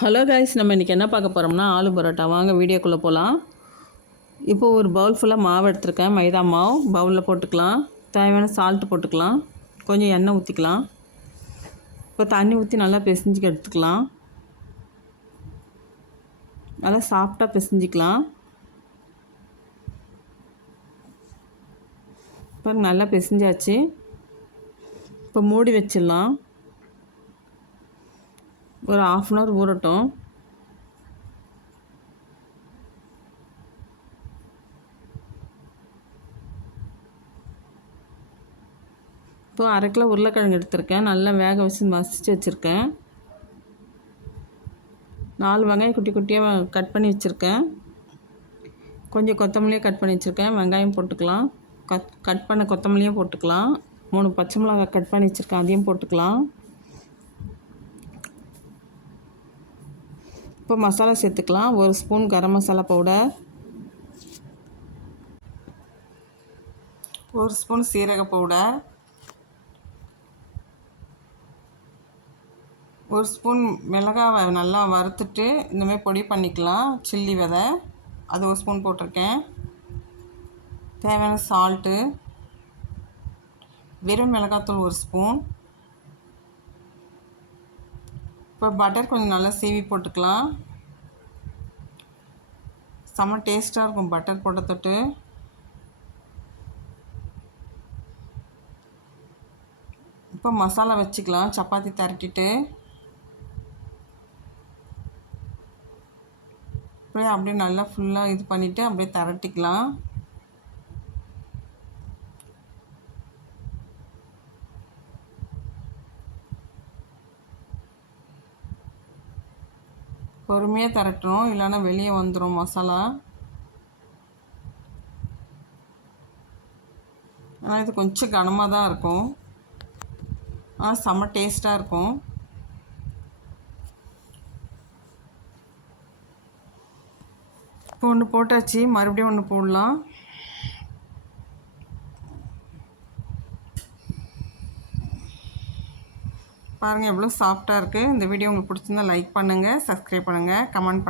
Hello guys நம்ம இன்றைக்கி என்ன பார்க்க போகிறோம்னா ஆலு பரோட்டா. வாங்க வீடியோக்குள்ளே போகலாம் இப்போது ஒரு பவுல் ஃபுல்லாக மாவு எடுத்திருக்கேன். மைதா மாவு பவுலில் போட்டுக்கலாம். தேவையான சால்ட்டு போட்டுக்கலாம். கொஞ்சம் எண்ணெய் ஊற்றிக்கலாம் இப்போ தண்ணி ஊற்றி நல்லா பிசைஞ்சிக்க எடுத்துக்கலாம். நல்லா சாஃப்டாக பிசைஞ்சிக்கலாம். இப்போ நல்லா பிசைஞ்சாச்சு. இப்போ மூடி வச்சிடலாம். ஒரு ஆஃப் அன் ஹவர் ஊறட்டும். இப்போ அரை கிலோ உருளைக்கிழங்கு எடுத்திருக்கேன். நல்லா வேக வச்சு மசித்து வச்சுருக்கேன். நாலு வெங்காயம் குட்டி குட்டியாக கட் பண்ணி வச்சுருக்கேன். கொஞ்சம் கொத்தமல்லியாக கட் பண்ணி வச்சுருக்கேன். வெங்காயம் போட்டுக்கலாம். கட் கட் பண்ண கொத்தமல்லியும் போட்டுக்கலாம். மூணு பச்சை மிளகாய் கட் பண்ணி வச்சுருக்கேன். அதையும் போட்டுக்கலாம். இப்போ மசாலா சேர்த்துக்கலாம். ஒரு ஸ்பூன் கரம் மசாலா பவுடர். ஒரு ஸ்பூன் சீரக பவுடர். ஒரு ஸ்பூன் மிளகாவை நல்லா வறுத்துட்டு இந்தமாதிரி பொடி பண்ணிக்கலாம். சில்லி விதை. அது ஒரு ஸ்பூன் போட்டிருக்கேன். தேவையான சால்ட்டு. வெறும் மிளகாத்தூள் ஒரு ஸ்பூன். இப்போ பட்டர் கொஞ்சம் நல்லா சீவி போட்டுக்கலாம். செம்ம டேஸ்ட்டாக இருக்கும். பட்டர் போட்ட தொட்டு. இப்போ மசாலா வச்சுக்கலாம். சப்பாத்தி திரட்டிட்டு. அப்படியே அப்படியே நல்லா ஃபுல்லாக இது பண்ணிவிட்டு அப்படியே திரட்டிக்கலாம். பொறுமையாக திரட்டணும். இல்லைன்னா வெளியே வந்துடும் மசாலா. ஆனால் இது கொஞ்சம் கனமாக தான் இருக்கும். ஆனால் செம்ம டேஸ்ட்டாக இருக்கும். இப்போ ஒன்று போட்டாச்சு. மறுபடியும் ஒன்று போடலாம். பாருங்கள் எவ்வளோ சாஃப்டாக இருக்குது இந்த வீடியோ உங்களுக்கு பிடிச்சிருந்தா லைக் பண்ணுங்கள் சப்ஸ்கிரைப் பண்ணுங்கள் கமெண்ட் பண்ணுங்கள்